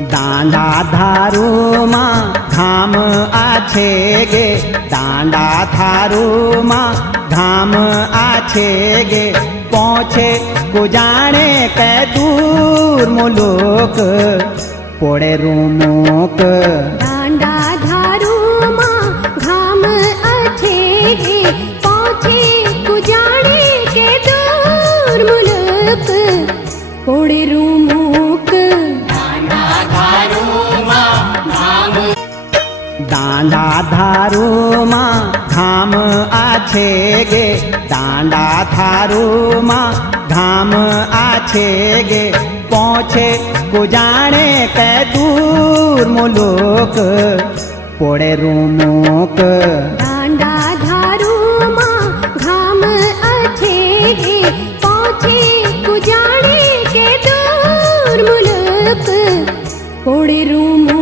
दांडा धारू मां घाम आछे गे, दांडा धारू मां घाम आछे गे, पहुँचे कुजाणे कै दूर मुलुक पोड़े रूमुक। दांडा धारू मां घाम आछे गे, पहुँचे कुजाणे कै दूर मुलुक पोड़े रूमुक। दांडा धारू मां घाम आछे गे, दांडा धारू मां घाम आछे गे, पहुँचे कुजाणे कै दूर मुलुक पोड़े रूमुक। दांडा धारू मां घाम आछे गे, पहुँचे कुजाणे कै दूर मुलुक पोड़े रूमुक।